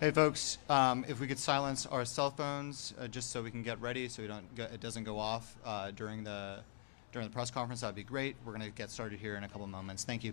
Hey folks, if we could silence our cell phones just so we can get ready, so it doesn't go off during the press conference, that'd be great. We're going to get started here in a couple moments. Thank you.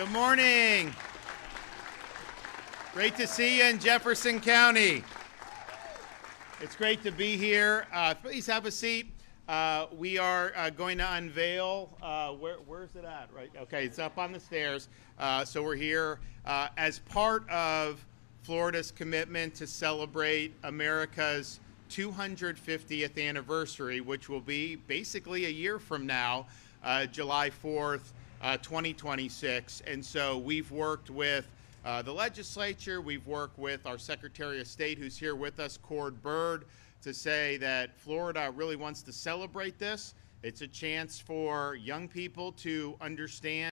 Good morning. Great to see you in Jefferson County. It's great to be here. Please have a seat. We are going to unveil. Where's it at? Right. Okay, it's up on the stairs. So we're here as part of Florida's commitment to celebrate America's 250th anniversary, which will be basically a year from now, July 4th, 2026. And so we've worked with the legislature, we've worked with our Secretary of State, who's here with us, Cord Bird, to say that Florida really wants to celebrate this. It's a chance for young people to understand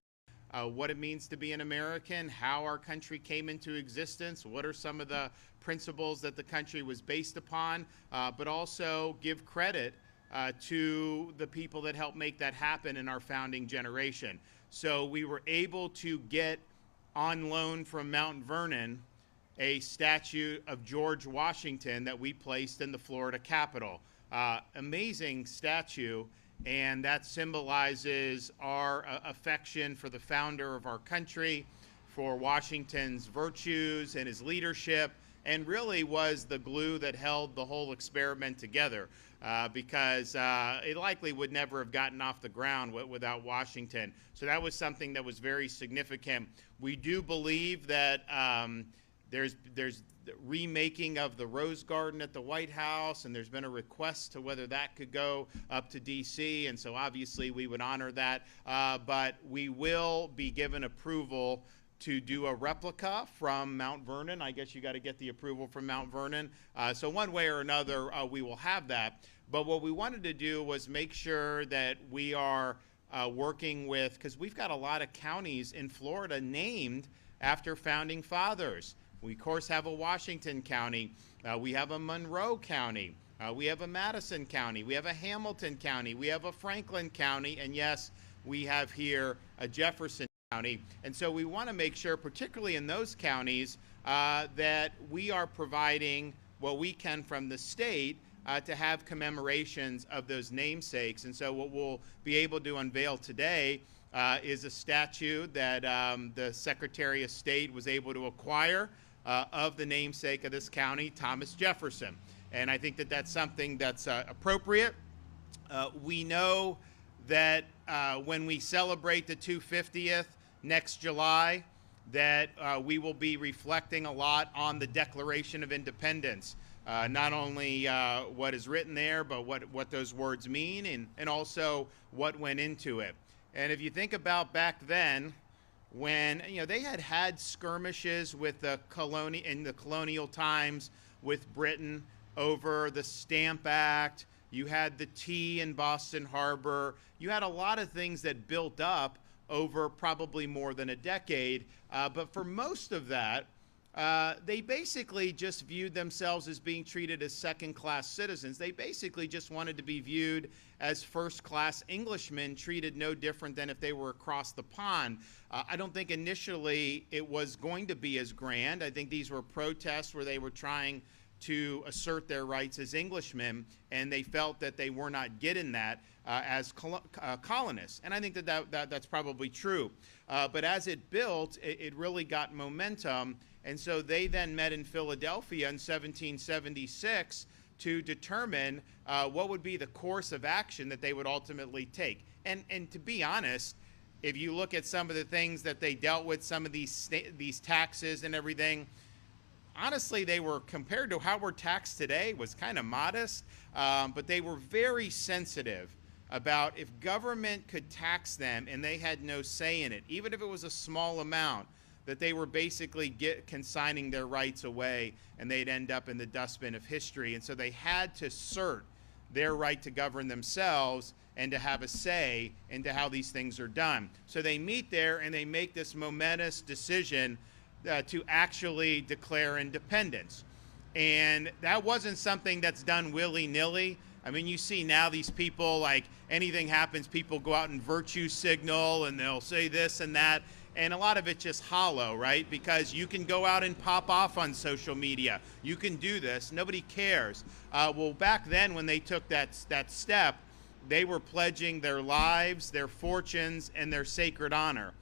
what it means to be an American, how our country came into existence, what are some of the principles that the country was based upon, but also give credit to the people that helped make that happen in our founding generation. So we were able to get on loan from Mount Vernon a statue of George Washington that we placed in the Florida Capitol. Amazing statue, and that symbolizes our affection for the founder of our country, for Washington's virtues and his leadership, and really was the glue that held the whole experiment together, because it likely would never have gotten off the ground without Washington. So that was something that was very significant. We do believe that there's remaking of the Rose Garden at the White House, and there's been a request to whether that could go up to D.C., and so obviously we would honor that. But we will be given approval to do a replica from Mount Vernon. I guess you got to get the approval from Mount Vernon. So one way or another, we will have that. But what we wanted to do was make sure that we are working with, because we've got a lot of counties in Florida named after founding fathers. We, of course, have a Washington County. We have a Monroe County. We have a Madison County. We have a Hamilton County. We have a Franklin County. And yes, we have here a Jefferson County. And so we want to make sure, particularly in those counties, that we are providing what we can from the state to have commemorations of those namesakes. And so what we'll be able to unveil today is a statue that the Secretary of State was able to acquire of the namesake of this county, Thomas Jefferson. And I think that that's something that's appropriate. We know that when we celebrate the 250th next July, that we will be reflecting a lot on the Declaration of Independence. Not only what is written there, but what those words mean, and also what went into it. And if you think about back then, when they had skirmishes with the in the colonial times with Britain over the Stamp Act, you had the tea in Boston Harbor, you had a lot of things that built up over probably more than a decade, but for most of that, they basically just viewed themselves as being treated as second-class citizens. They basically just wanted to be viewed as first-class Englishmen, treated no different than if they were across the pond. I don't think initially it was going to be as grand. I think these were protests where they were trying to assert their rights as Englishmen, and they felt that they were not getting that as colonists. And I think that's probably true. But as it built, it really got momentum. And so they then met in Philadelphia in 1776 to determine what would be the course of action that they would ultimately take. And to be honest, if you look at some of the things that they dealt with, some of these taxes and everything, honestly, they were, compared to how we're taxed today, was kind of modest. But they were very sensitive about if government could tax them and they had no say in it, even if it was a small amount, that they were basically consigning their rights away and they'd end up in the dustbin of history. And so they had to assert their right to govern themselves and to have a say into how these things are done. So they meet there and they make this momentous decision to actually declare independence. And that wasn't something that's done willy-nilly. I mean, you see now these people, like anything happens, people go out and virtue signal and they'll say this and that. And a lot of it's just hollow, right? Because you can go out and pop off on social media. You can do this. Nobody cares. Well, back then when they took that step, they were pledging their lives, their fortunes, and their sacred honor.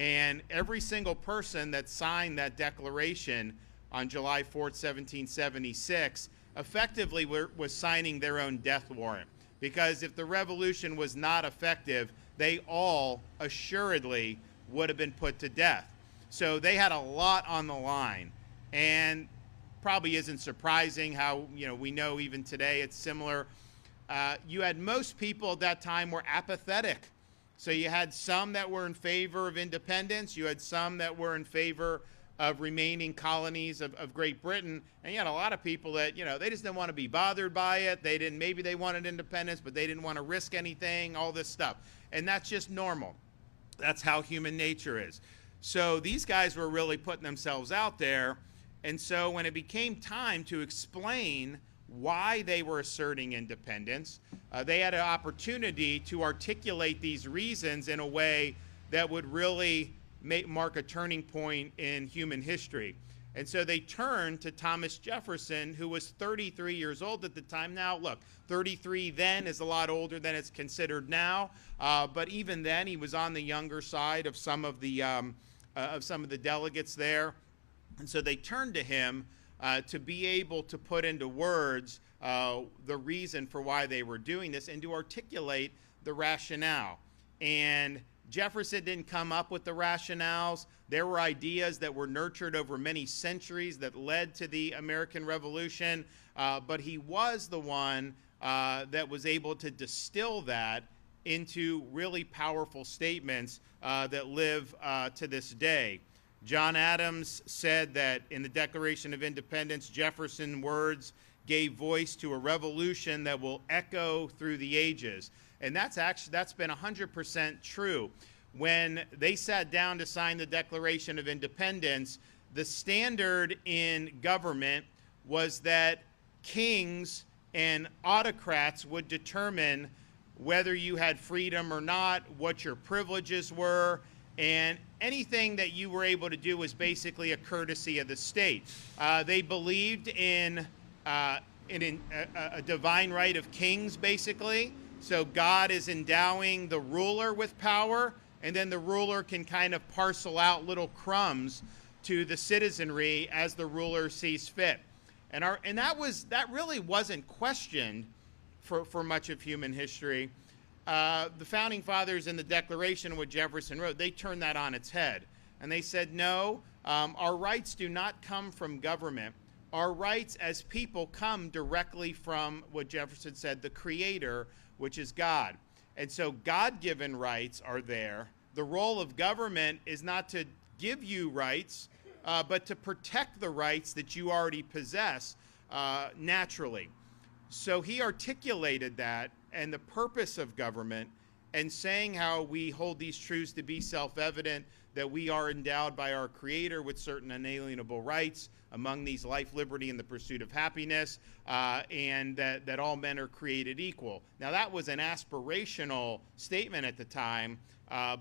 And every single person that signed that declaration on July 4th, 1776, effectively was signing their own death warrant. Because if the revolution was not effective, they all assuredly would have been put to death. So they had a lot on the line. And probably isn't surprising how, we know even today it's similar. You had most people at that time were apathetic. So you had some that were in favor of independence. You had some that were in favor of remaining colonies of Great Britain. And you had a lot of people that, they just didn't want to be bothered by it. Maybe they wanted independence, but they didn't want to risk anything, all this stuff. And that's just normal. That's how human nature is. So these guys were really putting themselves out there. And so when it became time to explain why they were asserting independence, they had an opportunity to articulate these reasons in a way that would really mark a turning point in human history. And so they turned to Thomas Jefferson, who was 33 years old at the time. Now, look, 33 then is a lot older than it's considered now, but even then he was on the younger side of some of the delegates there. And so they turned to him to be able to put into words the reason for why they were doing this and to articulate the rationale. And Jefferson didn't come up with the rationales. There were ideas that were nurtured over many centuries that led to the American Revolution, but he was the one that was able to distill that into really powerful statements that live to this day. John Adams said that in the Declaration of Independence, Jefferson's words gave voice to a revolution that will echo through the ages. And that's been 100% true. When they sat down to sign the Declaration of Independence, the standard in government was that kings and autocrats would determine whether you had freedom or not, what your privileges were, and anything that you were able to do was basically a courtesy of the state. They believed in a divine right of kings, basically. So God is endowing the ruler with power, and then the ruler can kind of parcel out little crumbs to the citizenry as the ruler sees fit. And that really wasn't questioned for much of human history. The founding fathers in the Declaration, what Jefferson wrote, they turned that on its head. And they said, no, our rights do not come from government. Our rights as people come directly from what Jefferson said, the Creator, which is God. And so God-given rights are there. The role of government is not to give you rights, but to protect the rights that you already possess naturally. So he articulated that and the purpose of government and saying how we hold these truths to be self-evident, that we are endowed by our Creator with certain inalienable rights, among these life, liberty, and the pursuit of happiness, and that all men are created equal. Now, that was an aspirational statement at the time,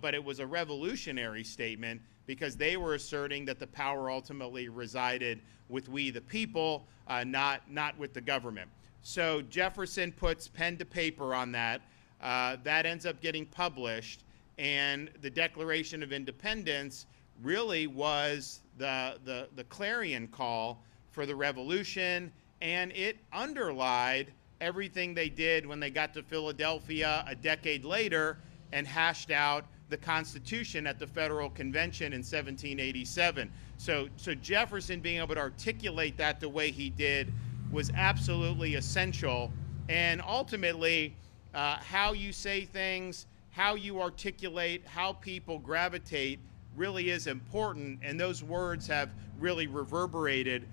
but it was a revolutionary statement because they were asserting that the power ultimately resided with we the people, not with the government. So Jefferson puts pen to paper on that. That ends up getting published, and the Declaration of Independence really was the clarion call for the revolution, and it underlied everything they did when they got to Philadelphia a decade later and hashed out the Constitution at the Federal Convention in 1787. So Jefferson being able to articulate that the way he did was absolutely essential. And ultimately, how you say things, how you articulate, how people gravitate really is important, and those words have really reverberated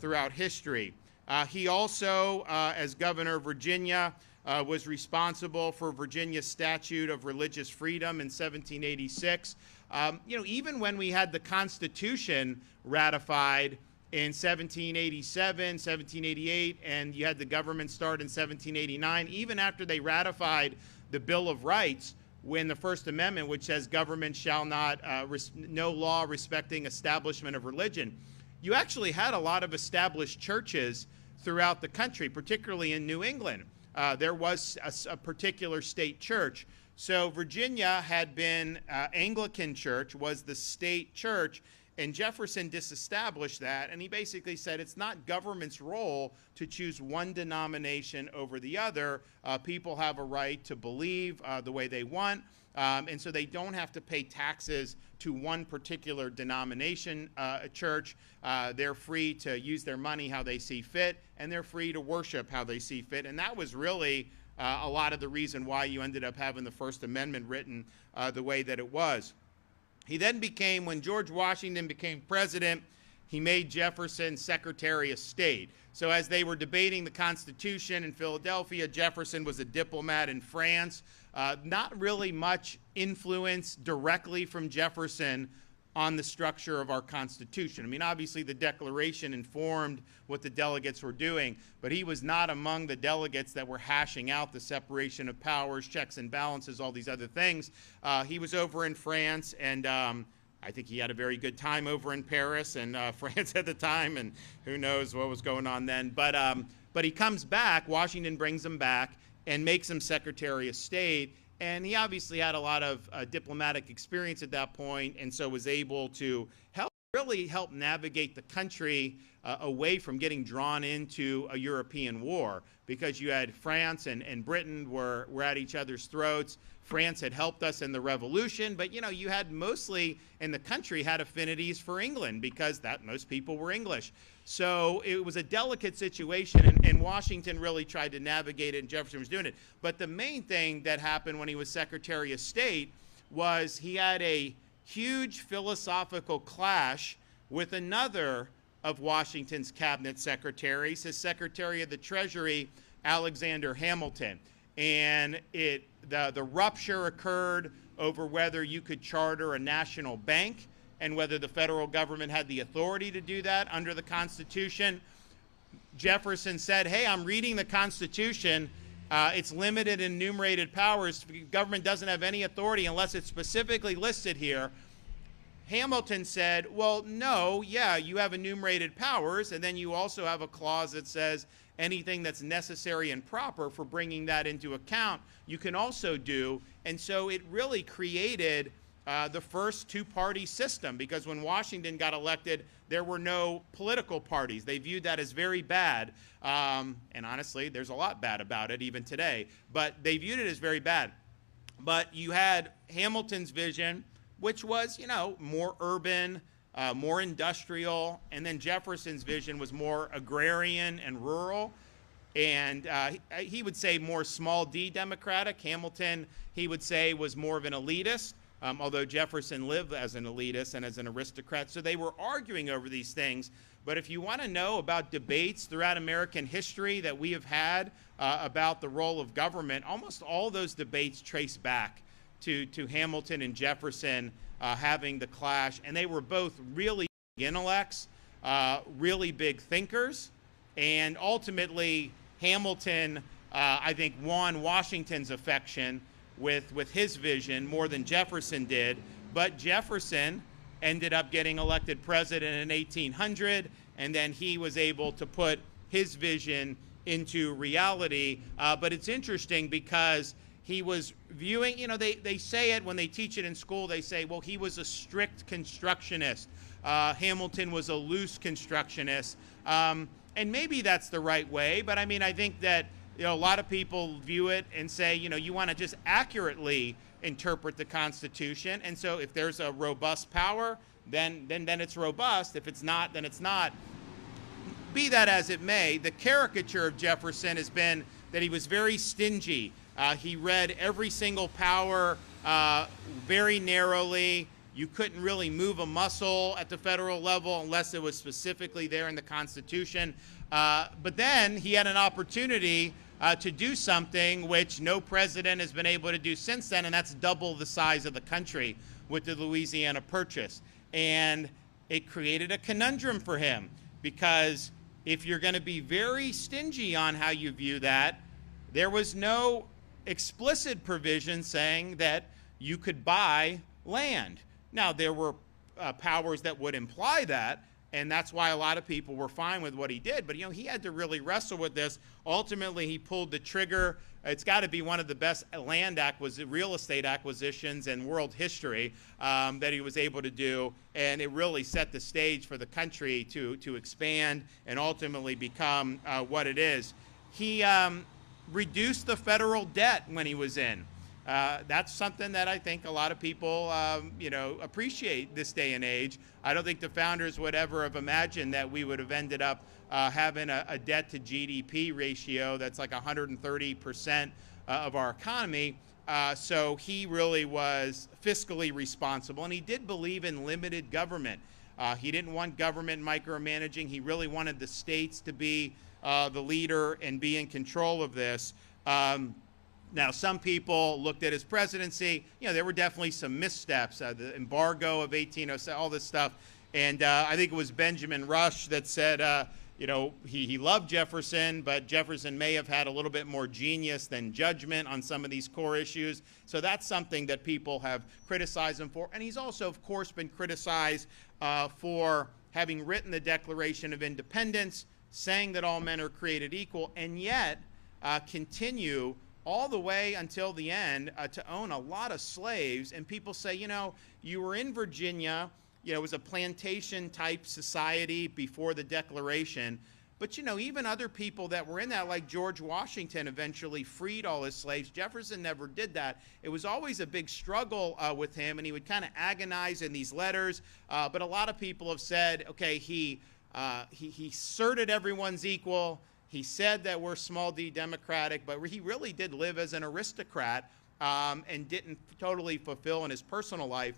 throughout history. He also, as governor of Virginia, was responsible for Virginia's Statute of Religious Freedom in 1786. Even when we had the Constitution ratified in 1787, 1788, and you had the government start in 1789, even after they ratified the Bill of Rights, when the First Amendment, which says government shall not, no law respecting establishment of religion, you actually had a lot of established churches throughout the country, particularly in New England. There was a particular state church. So Virginia had been Anglican church, was the state church, and Jefferson disestablished that, and he basically said it's not government's role to choose one denomination over the other. People have a right to believe the way they want, and so they don't have to pay taxes to one particular denomination, church. They're free to use their money how they see fit, and they're free to worship how they see fit. And that was really a lot of the reason why you ended up having the First Amendment written the way that it was. He then became, when George Washington became president, he made Jefferson Secretary of State. So as they were debating the Constitution in Philadelphia, Jefferson was a diplomat in France. Not really much influence directly from Jefferson on the structure of our Constitution. I mean, obviously the Declaration informed what the delegates were doing, but he was not among the delegates that were hashing out the separation of powers, checks and balances, all these other things. He was over in France, and I think he had a very good time over in Paris and France at the time, and who knows what was going on then. But he comes back, Washington brings him back, and makes him Secretary of State. And he obviously had a lot of diplomatic experience at that point, and so was able to really help navigate the country away from getting drawn into a European war, because you had France and Britain were at each other's throats. France had helped us in the Revolution, but you had mostly in the country had affinities for England, because most people were English. So it was a delicate situation, and Washington really tried to navigate it, and Jefferson was doing it. But the main thing that happened when he was Secretary of State was he had a huge philosophical clash with another of Washington's cabinet secretaries, his Secretary of the Treasury, Alexander Hamilton. And the rupture occurred over whether you could charter a national bank and whether the federal government had the authority to do that under the Constitution. Jefferson said, hey, I'm reading the Constitution. It's limited in enumerated powers. The government doesn't have any authority unless it's specifically listed here. Hamilton said, well, no, yeah, you have enumerated powers, and then you also have a clause that says anything that's necessary and proper for bringing that into account, you can also do. And so it really created the first two-party system, because when Washington got elected, there were no political parties. They viewed that as very bad. And honestly, there's a lot bad about it even today. But they viewed it as very bad. But you had Hamilton's vision, which was, more urban, more industrial, and then Jefferson's vision was more agrarian and rural, and he would say more small d democratic. Hamilton, he would say, was more of an elitist, although Jefferson lived as an elitist and as an aristocrat. So they were arguing over these things. But if you want to know about debates throughout American history that we have had about the role of government, almost all those debates trace back to Hamilton and Jefferson having the clash. And they were both really big intellects, really big thinkers. And ultimately, Hamilton, I think, won Washington's affection with his vision more than Jefferson did. But Jefferson ended up getting elected president in 1800, and then he was able to put his vision into reality. But it's interesting because he was viewing, they say it when they teach it in school, they say, well, he was a strict constructionist. Hamilton was a loose constructionist. And maybe that's the right way, but I mean, I think that a lot of people view it and say, you want to just accurately interpret the Constitution, and so if there's a robust power, then it's robust. If it's not, then it's not. Be that as it may, the caricature of Jefferson has been that he was very stingy. He read every single power very narrowly. You couldn't really move a muscle at the federal level unless it was specifically there in the Constitution. But then he had an opportunity to do something which no president has been able to do since then, and that's double the size of the country with the Louisiana Purchase. And it created a conundrum for him, because if you're going to be very stingy on how you view that, there was no explicit provision saying that you could buy land. Now, there were powers that would imply that, and that's why a lot of people were fine with what he did. But, you know, he had to really wrestle with this. Ultimately, he pulled the trigger. It's got to be one of the best real estate acquisitions in world history that he was able to do, and it really set the stage for the country to expand and ultimately become what it is. He reduced the federal debt when he was in. That's something that I think a lot of people, you know, appreciate this day and age. I don't think the founders would ever have imagined that we would have ended up having a debt to GDP ratio that's like 130% of our economy. So he really was fiscally responsible, and he did believe in limited government. He didn't want government micromanaging. He really wanted the states to be the leader and be in control of this. Now, some people looked at his presidency. You know, there were definitely some missteps, the embargo of 1807, all this stuff. And I think it was Benjamin Rush that said, you know, he loved Jefferson, but Jefferson may have had a little bit more genius than judgment on some of these core issues. So that's something that people have criticized him for. And he's also, of course, been criticized for having written the Declaration of Independence, saying that all men are created equal, and yet continue all the way until the end to own a lot of slaves. And people say, you know, you were in Virginia, you know, it was a plantation type society before the Declaration. But, you know, even other people that were in that, like George Washington, eventually freed all his slaves. Jefferson never did that. It was always a big struggle with him, and he would kind of agonize in these letters. But a lot of people have said, okay, he asserted everyone's equal. He said that we're small d democratic, but he really did live as an aristocrat and didn't totally fulfill in his personal life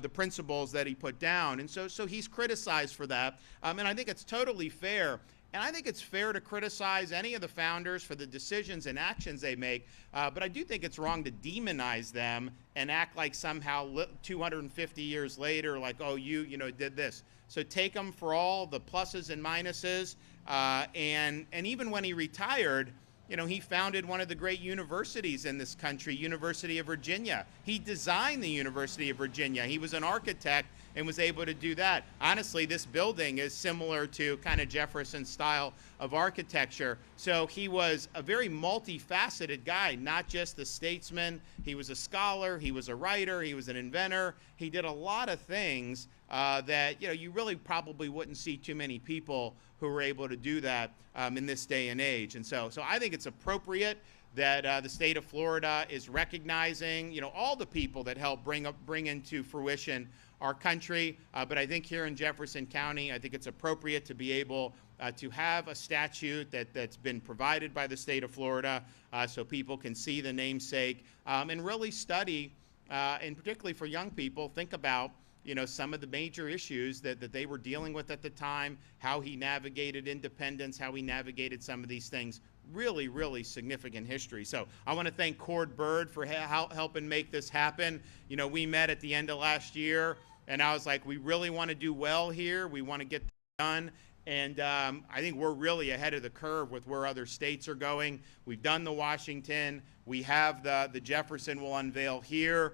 the principles that he put down. And so he's criticized for that. And I think it's totally fair. And I think it's fair to criticize any of the founders for the decisions and actions they make. But I do think it's wrong to demonize them and act like somehow 250 years later, like, oh, you know, did this. So take them for all the pluses and minuses. And even when he retired, you know, he founded one of the great universities in this country, University of Virginia. He designed the University of Virginia. He was an architect and was able to do that. Honestly, this building is similar to kind of Jefferson's style of architecture. So he was a very multifaceted guy, not just a statesman. He was a scholar, he was a writer, he was an inventor. He did a lot of things that, you know, you really probably wouldn't see too many people who were able to do that in this day and age. And so I think it's appropriate that the state of Florida is recognizing, you know, all the people that helped bring into fruition our country. But I think here in Jefferson County, I think it's appropriate to be able to have a statute that's been provided by the state of Florida so people can see the namesake and really study, and particularly for young people, think about, you know, some of the major issues that they were dealing with at the time, how he navigated independence, how he navigated some of these things. Really, really significant history. So I want to thank Cord Bird for helping make this happen. You know, we met at the end of last year, and I was like, we really want to do well here. We want to get this done. And I think we're really ahead of the curve with where other states are going. We've done the Washington. We have the Jefferson will unveil here.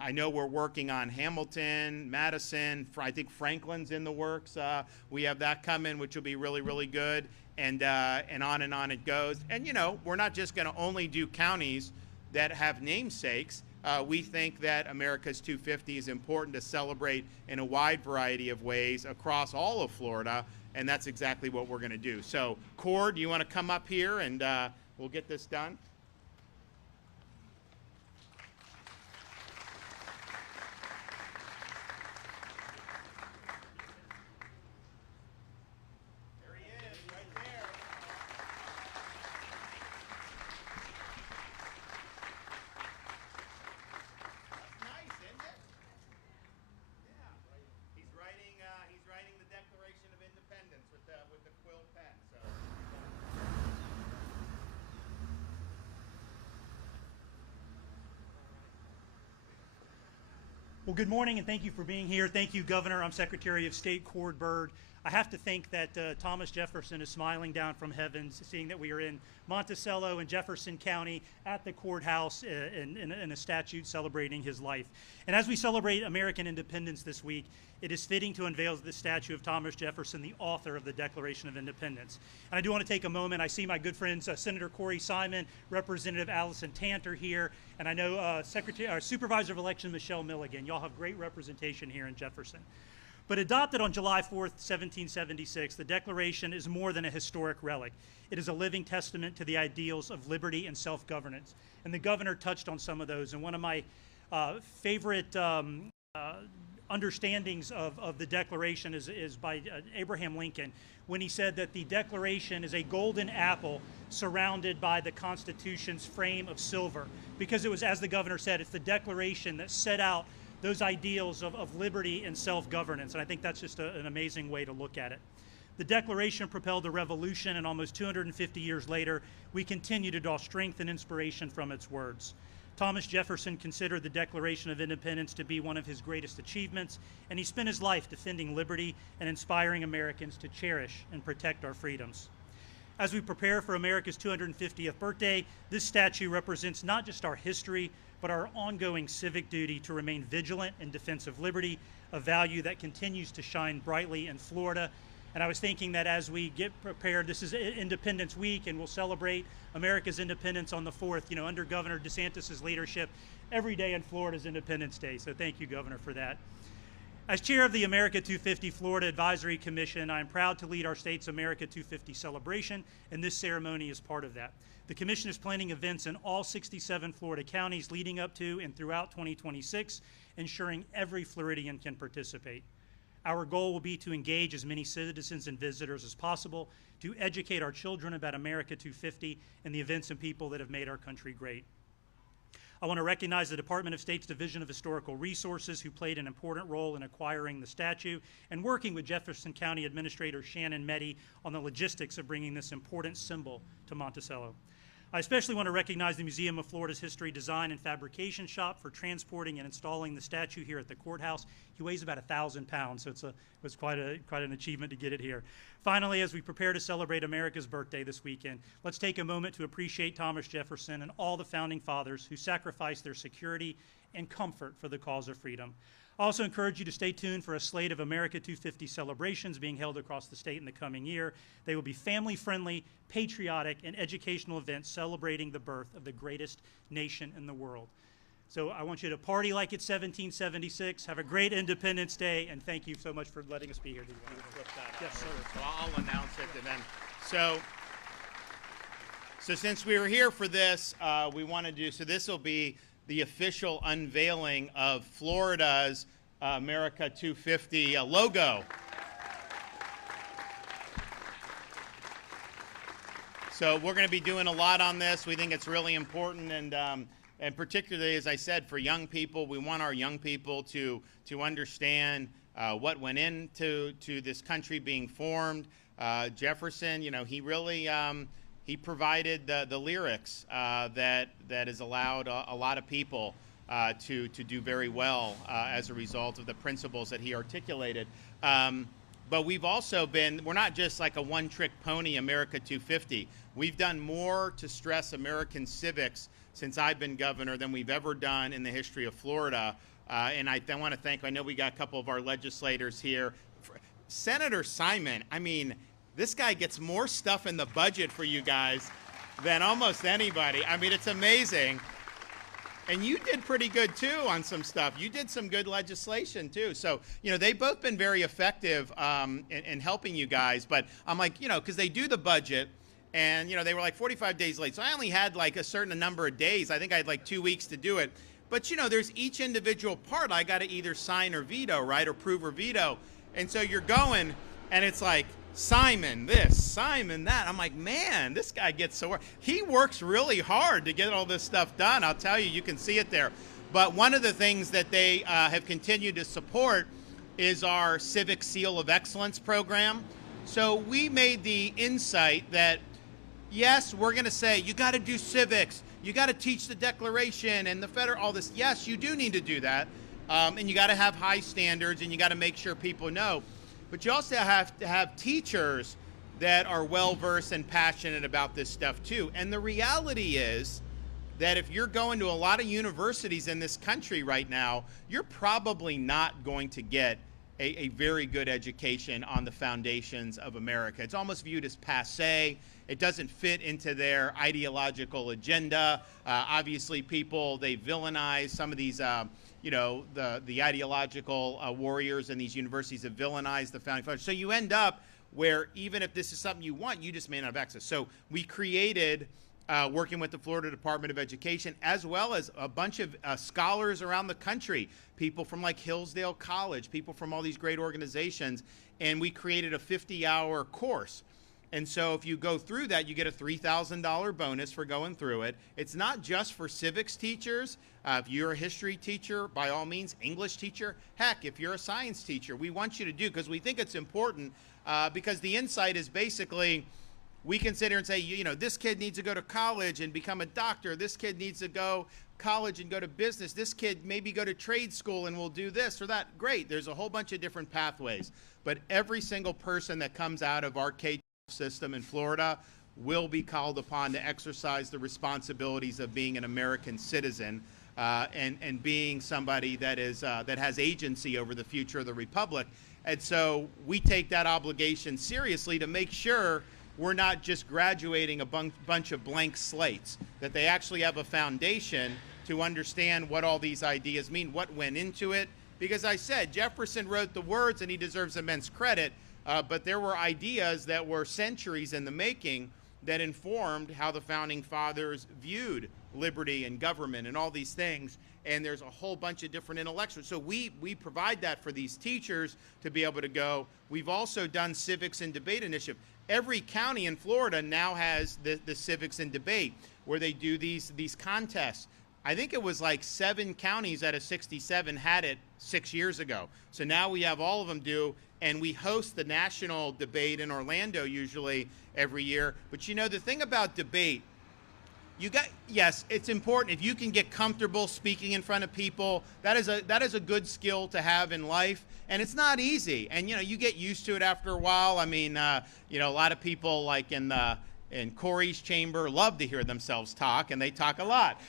I know we're working on Hamilton, Madison. I think Franklin's in the works. We have that coming, which will be really, really good. And on it goes. And, you know, we're not just going to only do counties that have namesakes. We think that America's 250 is important to celebrate in a wide variety of ways across all of Florida, and that's exactly what we're going to do. So, Cord, you want to come up here and we'll get this done? Well, good morning, and thank you for being here. Thank you, Governor. I'm Secretary of State Cord Bird. I have to think that Thomas Jefferson is smiling down from heaven, seeing that we are in Monticello in Jefferson County at the courthouse in a statue celebrating his life. And as we celebrate American independence this week, it is fitting to unveil the statue of Thomas Jefferson, the author of the Declaration of Independence. And I do want to take a moment. I see my good friends, Senator Corey Simon, Representative Allison Tanter here, and I know Supervisor of Election Michelle Milligan. Y'all have great representation here in Jefferson. But adopted on July 4th, 1776, the Declaration is more than a historic relic. It is a living testament to the ideals of liberty and self-governance. And the governor touched on some of those. And one of my favorite understandings of the Declaration is by Abraham Lincoln, when he said that the Declaration is a golden apple surrounded by the Constitution's frame of silver. Because it was, as the governor said, it's the Declaration that set out those ideals of liberty and self-governance. And I think that's just an amazing way to look at it. The Declaration propelled a revolution, and almost 250 years later, we continue to draw strength and inspiration from its words. Thomas Jefferson considered the Declaration of Independence to be one of his greatest achievements, and he spent his life defending liberty and inspiring Americans to cherish and protect our freedoms. As we prepare for America's 250th birthday, this statue represents not just our history, but our ongoing civic duty to remain vigilant in defense of liberty, a value that continues to shine brightly in Florida. And I was thinking that as we get prepared, this is Independence Week, and we'll celebrate America's independence on the 4th, under Governor DeSantis' leadership. Every day in Florida is Independence Day, so thank you, Governor, for that. As chair of the America 250 Florida Advisory Commission, I am proud to lead our state's America 250 celebration, and this ceremony is part of that. The commission is planning events in all 67 Florida counties leading up to and throughout 2026, ensuring every Floridian can participate. Our goal will be to engage as many citizens and visitors as possible, to educate our children about America 250 and the events and people that have made our country great. I want to recognize the Department of State's Division of Historical Resources, who played an important role in acquiring the statue and working with Jefferson County Administrator Shannon Meddy on the logistics of bringing this important symbol to Monticello. I especially want to recognize the Museum of Florida's History Design and Fabrication Shop for transporting and installing the statue here at the courthouse. He weighs about 1,000 pounds, so it was quite an achievement to get it here. Finally, as we prepare to celebrate America's birthday this weekend, let's take a moment to appreciate Thomas Jefferson and all the founding fathers who sacrificed their security and comfort for the cause of freedom. I also encourage you to stay tuned for a slate of America 250 celebrations being held across the state in the coming year. They will be family-friendly, patriotic, and educational events celebrating the birth of the greatest nation in the world. So I want you to party like it's 1776, have a great Independence Day, and thank you so much for letting us be here today. Yes, sir. So I'll announce it, and then so since we were here for this, we want to do, so this will be the official unveiling of Florida's America 250 logo. So we're going to be doing a lot on this. We think it's really important, and particularly, as I said, for young people, we want our young people to understand what went into this country being formed. Jefferson, he really he provided the lyrics that has allowed a lot of people to do very well as a result of the principles that he articulated. But we've also we're not just like a one-trick pony, America 250. We've done more to stress American civics since I've been governor than we've ever done in the history of Florida. And I want to thank, I know we got a couple of our legislators here. Senator Simon, I mean, this guy gets more stuff in the budget for you guys than almost anybody. I mean, it's amazing. And you did pretty good, too, on some stuff. You did some good legislation, too. So, they've both been very effective in helping you guys. But I'm like, because they do the budget, and, they were like 45 days late. So I only had like a certain number of days. I think I had like 2 weeks to do it. But, there's each individual part I got to either sign or veto, right, or approve or veto. And so you're going, and it's like, Simon this, Simon that. I'm like, man, this guy gets so work. He works really hard to get all this stuff done. I'll tell you, you can see it there. But one of the things that they have continued to support is our Civic Seal of Excellence program. So we made the insight that, yes, we're going to say, you got to do civics. You got to teach the Declaration and the federal, all this. Yes, you do need to do that. And you got to have high standards, and you got to make sure people know. but you also have to have teachers that are well-versed and passionate about this stuff too. And the reality is that if you're going to a lot of universities in this country right now, you're probably not going to get a very good education on the foundations of America. It's almost viewed as passé. It doesn't fit into their ideological agenda. Obviously, people, they villainize some of these, you know, the ideological warriors in these universities have villainized the founding fathers. So you end up where even if this is something you want, you just may not have access. So we created, working with the Florida Department of Education, as well as a bunch of scholars around the country, people from like Hillsdale College, people from all these great organizations, and we created a 50-hour course. And so if you go through that, you get a $3,000 bonus for going through it. It's not just for civics teachers. If you're a history teacher, by all means, English teacher, heck, if you're a science teacher, we want you to do, because we think it's important, because the insight is basically, we can sit here and say, you know, this kid needs to go to college and become a doctor. This kid needs to go college and go to business. This kid maybe go to trade school and will do this or that. Great. There's a whole bunch of different pathways. But every single person that comes out of our K-12 system in Florida will be called upon to exercise the responsibilities of being an American citizen and being somebody that is that has agency over the future of the republic. And so we take that obligation seriously to make sure we're not just graduating a bunch of blank slates, that they actually have a foundation to understand what all these ideas mean, what went into it. Because I said, Jefferson wrote the words and he deserves immense credit, but there were ideas that were centuries in the making that informed how the founding fathers viewed liberty and government and all these things. And there's a whole bunch of different intellectuals. So we provide that for these teachers to be able to go. We've also done civics and debate initiative. Every county in Florida now has the civics and debate where they do these contests. I think it was like 7 counties out of 67 had it 6 years ago. So now we have all of them do, and we host the national debate in Orlando usually every year. But you know, the thing about debate, yes, it's important. If you can get comfortable speaking in front of people, that is a good skill to have in life. And it's not easy. And you know, you get used to it after a while. I mean, you know, a lot of people like in Corey's chamber love to hear themselves talk, and they talk a lot.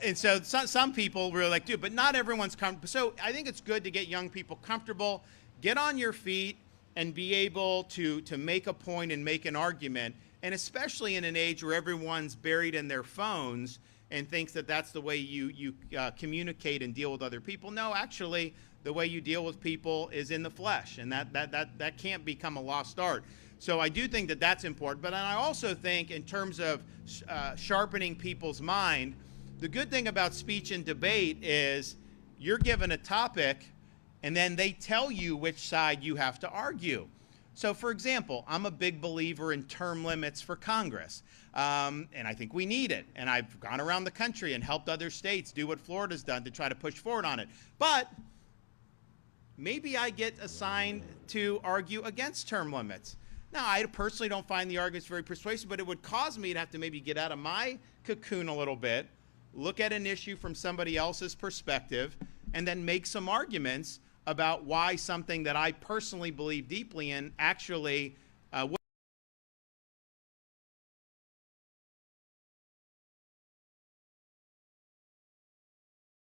And so some people really like to, but not everyone's comfortable. So I think it's good to get young people comfortable, get on your feet, and be able to make a point and make an argument. And especially in an age where everyone's buried in their phones and thinks that that's the way you communicate and deal with other people. No, actually, the way you deal with people is in the flesh, and that can't become a lost art. So I do think that that's important. But I also think in terms of sharpening people's mind, the good thing about speech and debate is you're given a topic, and then they tell you which side you have to argue. So, for example, I'm a big believer in term limits for Congress, and I think we need it. And I've gone around the country and helped other states do what Florida's done to try to push forward on it. But maybe I get assigned to argue against term limits. Now, I personally don't find the arguments very persuasive, but it would cause me to have to maybe get out of my cocoon a little bit, look at an issue from somebody else's perspective, and then make some arguments about why something that I personally believe deeply in actually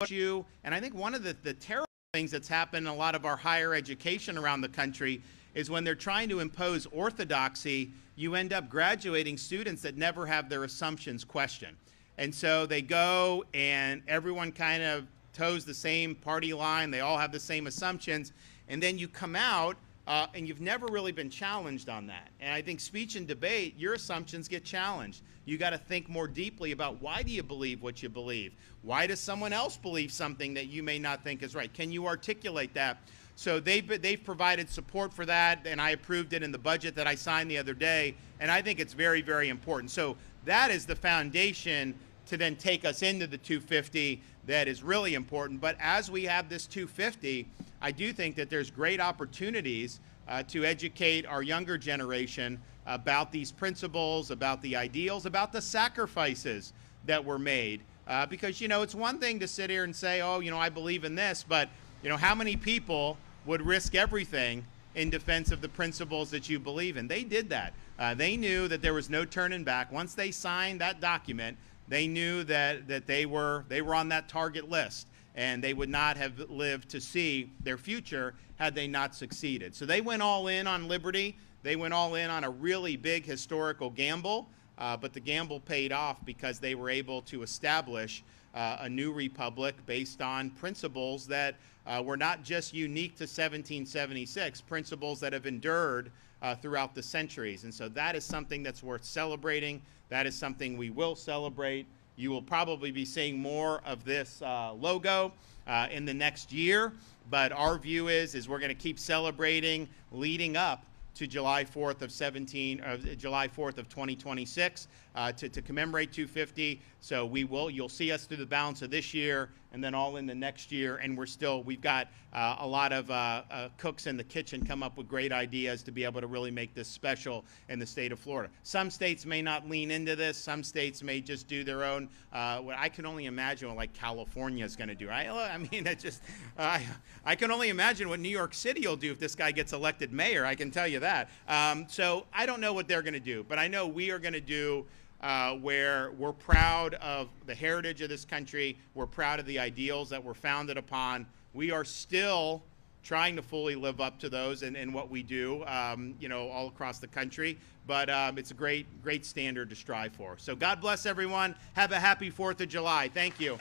you. And I think one of the terrible things that's happened in a lot of our higher education around the country is when they're trying to impose orthodoxy, you end up graduating students that never have their assumptions questioned. And so they go and everyone kind of toes the same party line, they all have the same assumptions, and then you come out and you've never really been challenged on that. And I think speech and debate, your assumptions get challenged. You got to think more deeply about why do you believe what you believe? Why does someone else believe something that you may not think is right? Can you articulate that? So they've provided support for that, and I approved it in the budget that I signed the other day, and I think it's very, very important. So that is the foundation to then take us into the 250 that is really important. But as we have this 250, I do think that there's great opportunities to educate our younger generation about these principles, about the ideals, about the sacrifices that were made. Because, you know, it's one thing to sit here and say, oh, you know, I believe in this, but You know, how many people would risk everything in defense of the principles that you believe in? They did that. They knew that there was no turning back. Once they signed that document, they knew that they were on that target list, and they would not have lived to see their future had they not succeeded. So they went all in on liberty. They went all in on a really big historical gamble, but the gamble paid off because they were able to establish a new republic based on principles that were not just unique to 1776, principles that have endured throughout the centuries. And so that is something that's worth celebrating. That is something we will celebrate. You will probably be seeing more of this logo in the next year, but our view is we're going to keep celebrating leading up to July 4th of July 4th of 2026 to commemorate 250. So you'll see us through the balance of this year and then all in the next year. And we've got a lot of cooks in the kitchen come up with great ideas to be able to really make this special in the state of Florida. Some states may not lean into this. Some states may just do their own. What I can only imagine what like California is going to do. I mean, I can only imagine what New York City will do if this guy gets elected mayor. I can tell you that. So I don't know what they're going to do, but I know we are going to do where we're proud of the heritage of this country. We're proud of the ideals that we're founded upon. We are still trying to fully live up to those in what we do, all across the country. But it's a great standard to strive for. So God bless everyone. Have a happy 4th of July. Thank you.